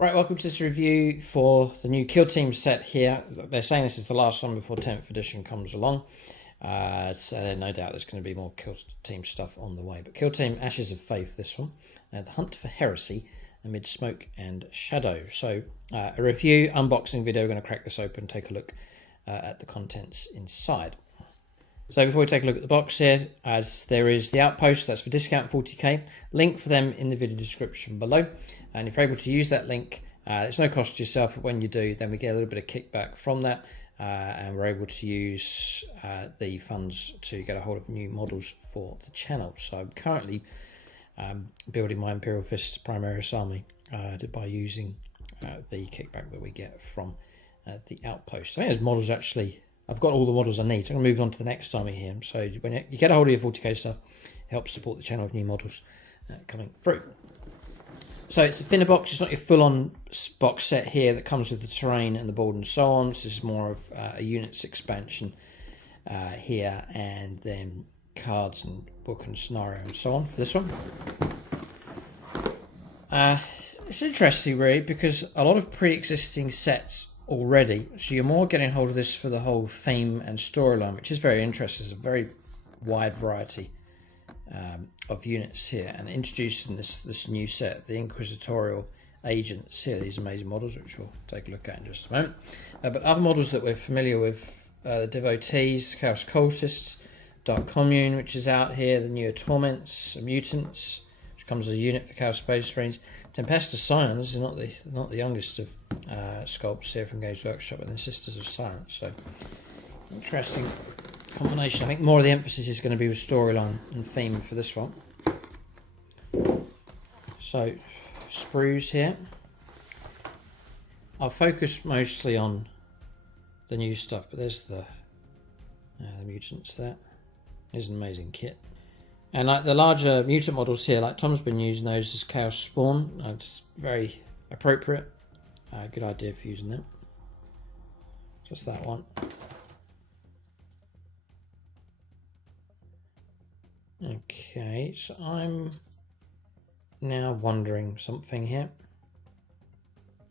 Right, welcome to this review for the new Kill Team set here. They're saying this is the last one before 10th edition comes along. So no doubt there's going to be more Kill Team stuff on the way. But Kill Team Ashes of Faith, this one. The Hunt for Heresy Amid Smoke and Shadow. So a review, unboxing video. We're going to crack this open, take a look at the contents inside. So before we take a look at the box here, there is the Outpost, that's for discount 40k. Link for them in the video description below. And if you're able to use that link, it's no cost to yourself, but when you do, then we get a little bit of kickback from that. And we're able to use the funds to get a hold of new models for the channel. So I'm currently building my Imperial Fist Primaris army by using the kickback that we get from the Outpost. I think there's models actually. I've got all the models I need, so I'm going to move on to the next army here. So when you get a hold of your 40k stuff, it helps support the channel with new models coming through. So it's a thinner box, it's not your full-on box set here that comes with the terrain and the board and so on. This is more of a units expansion here, and then cards and book and scenario and so on for this one. It's interesting, really, because a lot of pre-existing sets already, so you're more getting hold of this for the whole theme and storyline, which is very interesting. There's a very wide variety of units here, and introducing this new set, the Inquisitorial Agents here, these amazing models, which we'll take a look at in just a moment. But other models that we're familiar with, the Devotees, Chaos Cultists, Dark Commune, which is out here, the newer Torments, Mutants, which comes as a unit for Chaos Space Marines. Tempestus Scions is not the youngest of sculpts here from Games Workshop, and the Sisters of Silence. So interesting combination. I think more of the emphasis is going to be with storyline and theme for this one. So sprues here. I'll focus mostly on the new stuff, but there's the mutants there. There's an amazing kit. And like the larger mutant models here, like Tom's been using those as Chaos Spawn. It's very appropriate. Good idea for using them. Just that one. Okay, so I'm now wondering something here.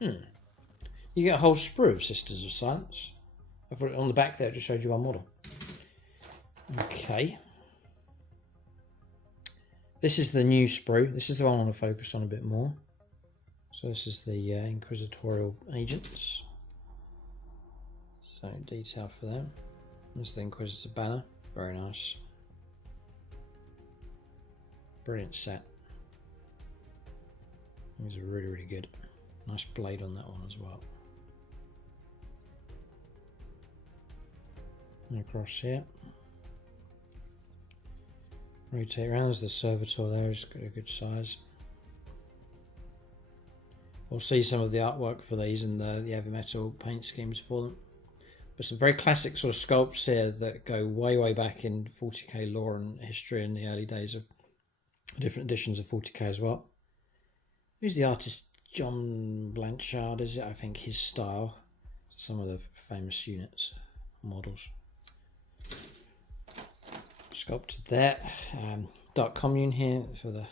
You get a whole sprue of Sisters of Silence. I've got it on the back there, it just showed you one model. Okay. This is the new sprue. This is the one I want to focus on a bit more. So this is the Inquisitorial Agents. So detail for them. This is the Inquisitor banner. Very nice. Brilliant set. These are really, really good. Nice blade on that one as well. And across here. Rotate around, there's the Servitor there, it's got a good size. We'll see some of the artwork for these and the heavy metal paint schemes for them. But some very classic sort of sculpts here that go way, way back in 40k lore and history in the early days of different editions of 40k as well. Who's the artist? John Blanchard, is it? I think his style. Some of the famous units, models. Sculpted there. Dark Commune here for the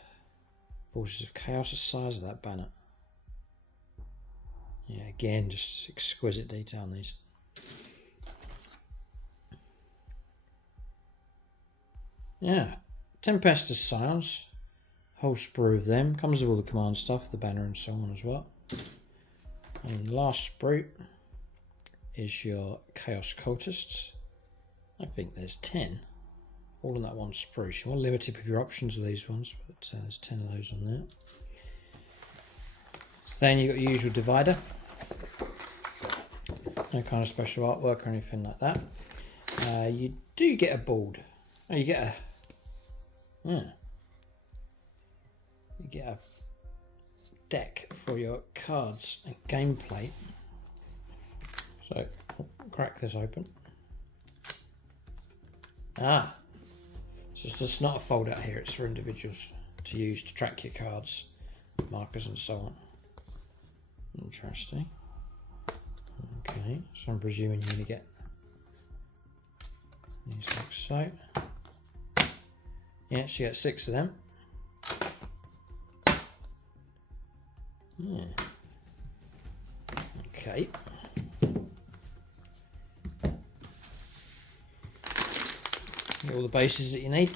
Forces of Chaos. The size of that banner. Yeah, again, just exquisite detail on these. Yeah, Tempestus Scions. Whole sprue of them. Comes with all the command stuff, the banner and so on as well. And last sprue is your Chaos Cultists. I think there's 10. All on that one sprue. You're more limited with your options with these ones, but there's 10 of those on there. So then you've got your usual divider. No kind of special artwork or anything like that. You do get a board. Oh, you get a... Yeah. You get a deck for your cards and gameplay. So, I'll crack this open. Ah! So it's not a fold out here, it's for individuals to use to track your cards, markers and so on. Interesting. Okay, so I'm presuming you're going to get these like so. Yeah, so you get 6 of them. Yeah. Okay. Get all the bases that you need.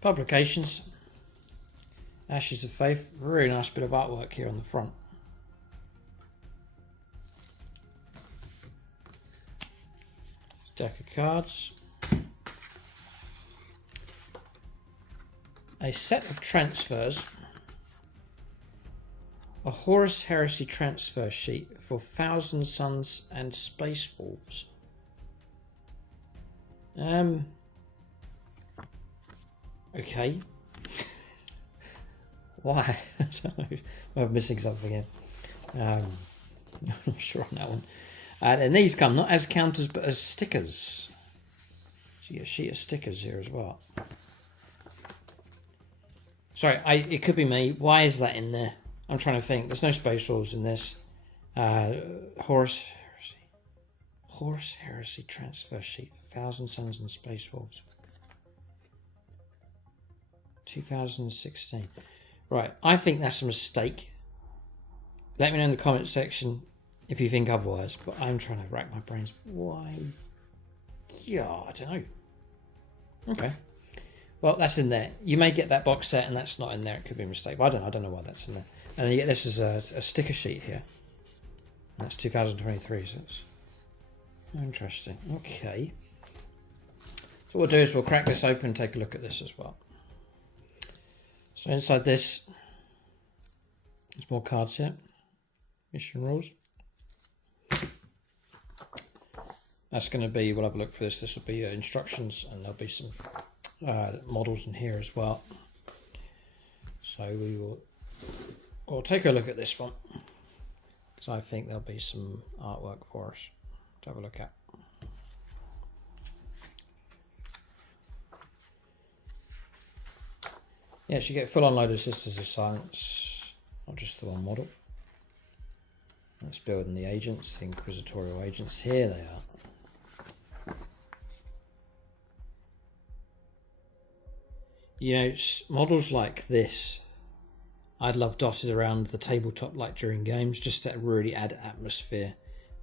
Publications. Ashes of Faith. Really nice bit of artwork here on the front. Deck of cards. A set of transfers. A Horus Heresy transfer sheet for Thousand Suns and Space Wolves. Okay. Why? I don't know. I'm missing something here. I'm not sure on that one. And these come not as counters but as stickers. So you get a sheet of stickers here as well. Sorry, it could be me. Why is that in there? I'm trying to think. There's no Space Wolves in this. Horus Heresy transfer sheet for Thousand Suns and Space Wolves. 2016. Right, I think that's a mistake. Let me know in the comment section if you think otherwise, but I'm trying to rack my brains. Why? Yeah, I don't know. Okay. Well, that's in there. You may get that box set and that's not in there. It could be a mistake, but I don't know why that's in there. And yet this is a sticker sheet here. That's 2023, so it's interesting. Okay. So what we'll do is we'll crack this open and take a look at this as well. So inside this, there's more cards here. Mission rules. That's going to be, we'll have a look for this. This will be instructions, and there'll be some models in here as well. So we'll take a look at this one, because I think there'll be some artwork for us to have a look at. Yes, you get full-on load of Sisters of Silence, not just the one model. Let's build in the agents, the Inquisitorial agents. Here they are. You know, models like this, I'd love dotted around the tabletop like during games, just to really add atmosphere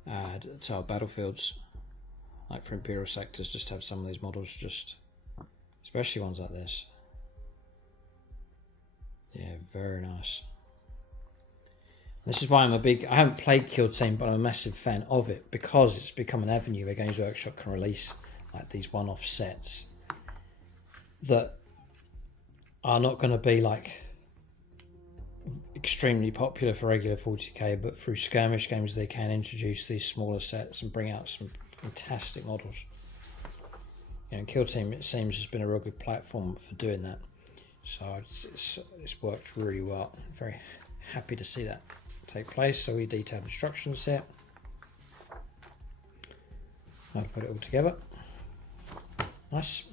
to our battlefields. Like for Imperial sectors, just have some of these models, just especially ones like this. Yeah, very nice. This is why I haven't played Kill Team, but I'm a massive fan of it, because it's become an avenue where Games Workshop can release like these one-off sets that are not going to be like extremely popular for regular 40k, but through skirmish games they can introduce these smaller sets and bring out some fantastic models. You know, Kill Team, it seems, has been a real good platform for doing that. So it's worked really well. I'm very happy to see that take place. So we detailed instructions here. I'll put it all together. Nice.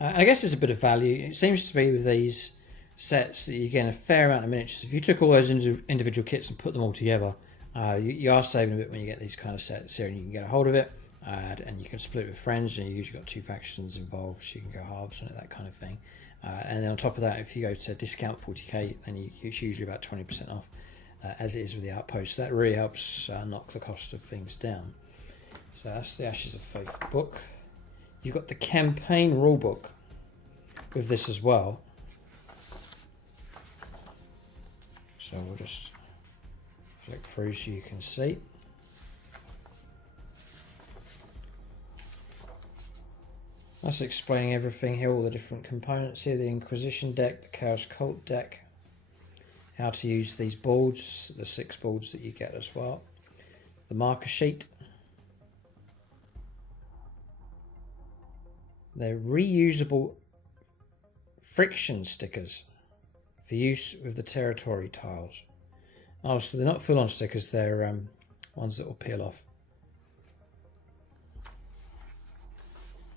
I guess there's a bit of value. It seems to be with these sets that you get a fair amount of miniatures. If you took all those individual kits and put them all together, you are saving a bit when you get these kind of sets here, and you can get a hold of it. And you can split it with friends, and you usually got 2 factions involved, so you can go halves on it, that kind of thing. And then on top of that, if you go to discount 40k, then it's usually about 20% off, as it is with the Outpost. That really helps knock the cost of things down. So that's the Ashes of Faith book. You've got the campaign rulebook with this as well. So we'll just flick through so you can see. That's explaining everything here, all the different components here, the Inquisition deck, the Chaos Cult deck, how to use these boards, the 6 boards that you get as well, the marker sheet. They're reusable friction stickers for use with the territory tiles. Oh, so they're not full-on stickers, they're ones that will peel off.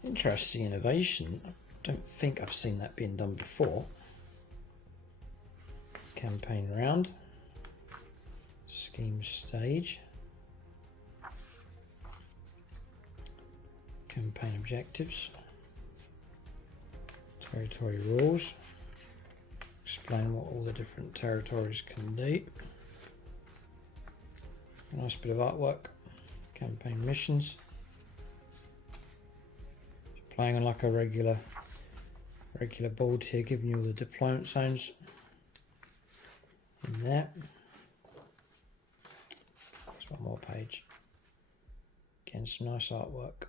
Interesting innovation. I don't think I've seen that being done before. Campaign round. Scheme stage. Campaign objectives. Territory rules. explain what all the different territories can do. A nice bit of artwork. Campaign missions. Playing on like a regular board here, giving you all the deployment zones in there. There's one more page. Again, some nice artwork.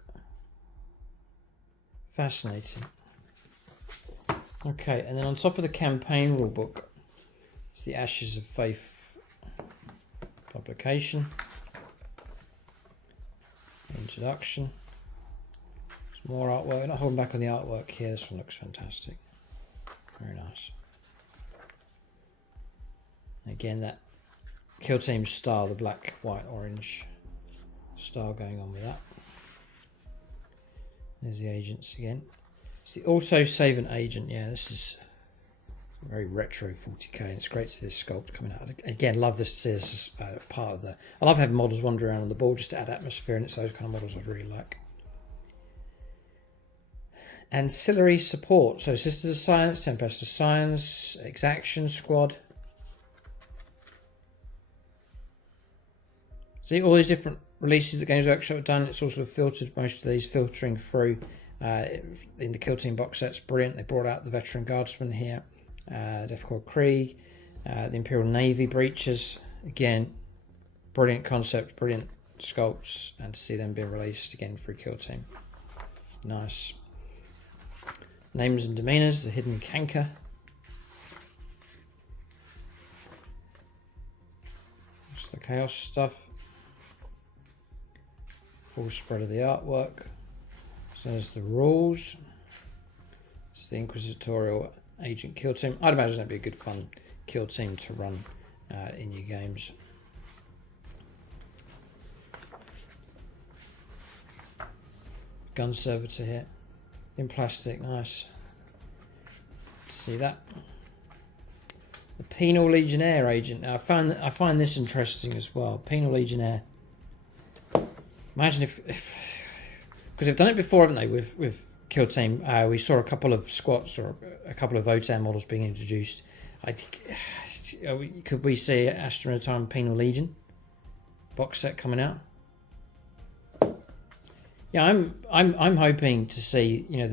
Fascinating. Okay, and then on top of the campaign rulebook, it's the Ashes of Faith publication. Introduction. Some more artwork. Not holding back on the artwork here. This one looks fantastic. Very nice. Again, that Kill Team style, the black, white, orange style going on with that. There's the agents again. It's the auto save an agent. Yeah, this is very retro 40k, and it's great to see this sculpt coming out. Again, love this to see this as part of the. I love having models wander around on the board just to add atmosphere, and it's those kind of models I really like. Ancillary support. So Sisters of Science, Tempest of Science, Exaction Squad. See all these different releases that Games Workshop have done. It's also filtered, most of these filtering through in the Kill Team box sets. Brilliant. They brought out the Veteran Guardsman here, Death Corps Krieg, the Imperial Navy breaches. Again, brilliant concept, brilliant sculpts, and to see them being released again through Kill Team. Nice. Names and Demeanors, the Hidden Canker. That's the Chaos stuff. Full spread of the artwork. So there's the rules. It's the Inquisitorial Agent Kill Team. I'd imagine that'd be a good fun kill team to run in your games. Gun Servitor here. In plastic, nice. See that? The Penal Legionnaire agent. Now I find this interesting as well. Penal Legionnaire. Imagine if because they've done it before, haven't they? With Kill Team, we saw a couple of squats or a couple of OTAN models being introduced. I think could we see Astra Time Penal Legion box set coming out? Yeah, I'm hoping to see, you know,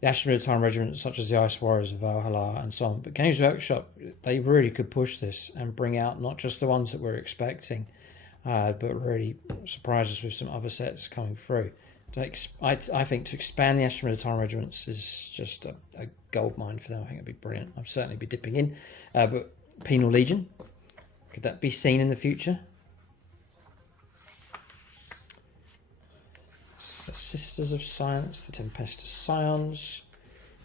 the Astra Time regiments such as the Ice Warriors of Valhalla and so on. But Games Workshop, they really could push this and bring out not just the ones that we're expecting, but really surprise us with some other sets coming through. I think to expand the Astra Time regiments is just a gold mine for them. I think it'd be brilliant. I'd certainly be dipping in. But Penal Legion, could that be seen in the future? The Sisters of Science, the Tempest of Scions.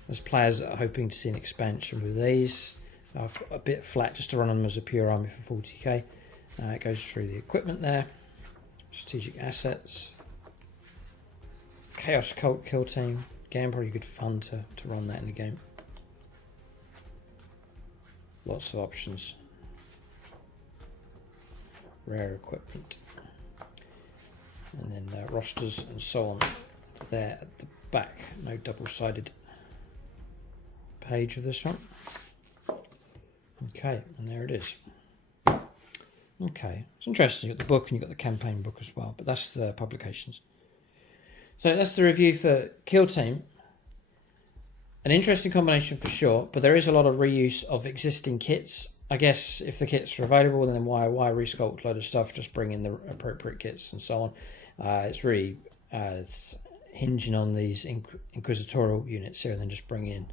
There's players that are hoping to see an expansion with these. A bit flat just to run them as a pure army for 40k. It goes through the equipment there. Strategic assets. Chaos Cult Kill Team. Again, probably good fun to run that in the game. Lots of options. Rare equipment. And then rosters and so on there at the back. No double-sided page of this one. Okay, and there it is. Okay, it's interesting. You've got the book and you've got the campaign book as well, but that's the publications. So that's the review for Kill Team. An interesting combination for sure, but there is a lot of reuse of existing kits. I guess if the kits are available, then why resculpt a load of stuff? Just bring in the appropriate kits and so on. It's really it's hinging on these inquisitorial units here, and then just bring in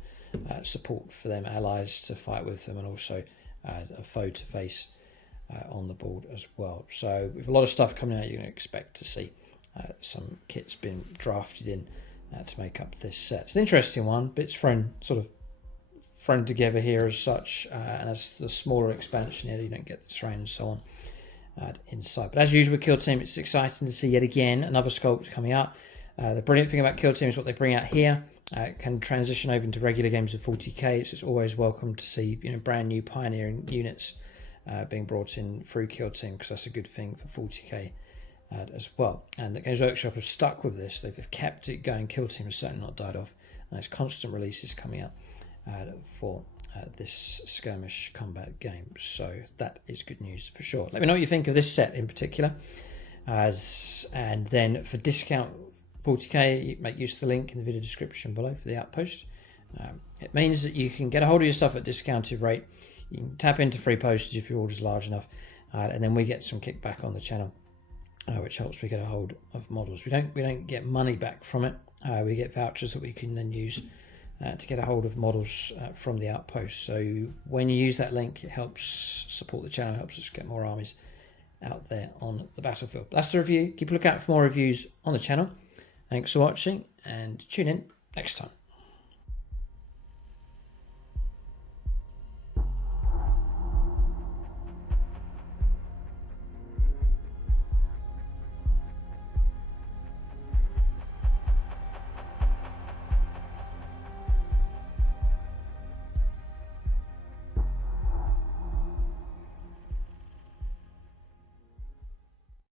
support for them, allies to fight with them, and also a foe to face on the board as well. So with a lot of stuff coming out, you're going to expect to see some kits being drafted in to make up this set. It's an interesting one, but it's thrown together here as such, and as the smaller expansion here, you don't get the terrain and so on inside. But as usual with Kill Team, it's exciting to see yet again another sculpt coming out. The brilliant thing about Kill Team is what they bring out here can transition over into regular games of 40k. So it's always welcome to see, you know, brand new pioneering units being brought in through Kill Team, because that's a good thing for 40k as well. And the Games Workshop have stuck with this. They've kept it going. Kill Team has certainly not died off, and there's constant releases coming out for this skirmish combat game. So that is good news for sure. Let me know what you think of this set in particular. And then for discount 40k, you make use of the link in the video description below for the Outpost. It means that you can get a hold of your stuff at discounted rate. You can tap into free postage if your order's large enough, and then we get some kickback on the channel, which helps we get a hold of models. We don't get money back from it. We get vouchers that we can then use to get a hold of models from the Outpost. So when you use that link, it helps support the channel, helps us get more armies out there on the battlefield. That's the review. Keep a lookout for more reviews on the channel. Thanks for watching, and tune in next time.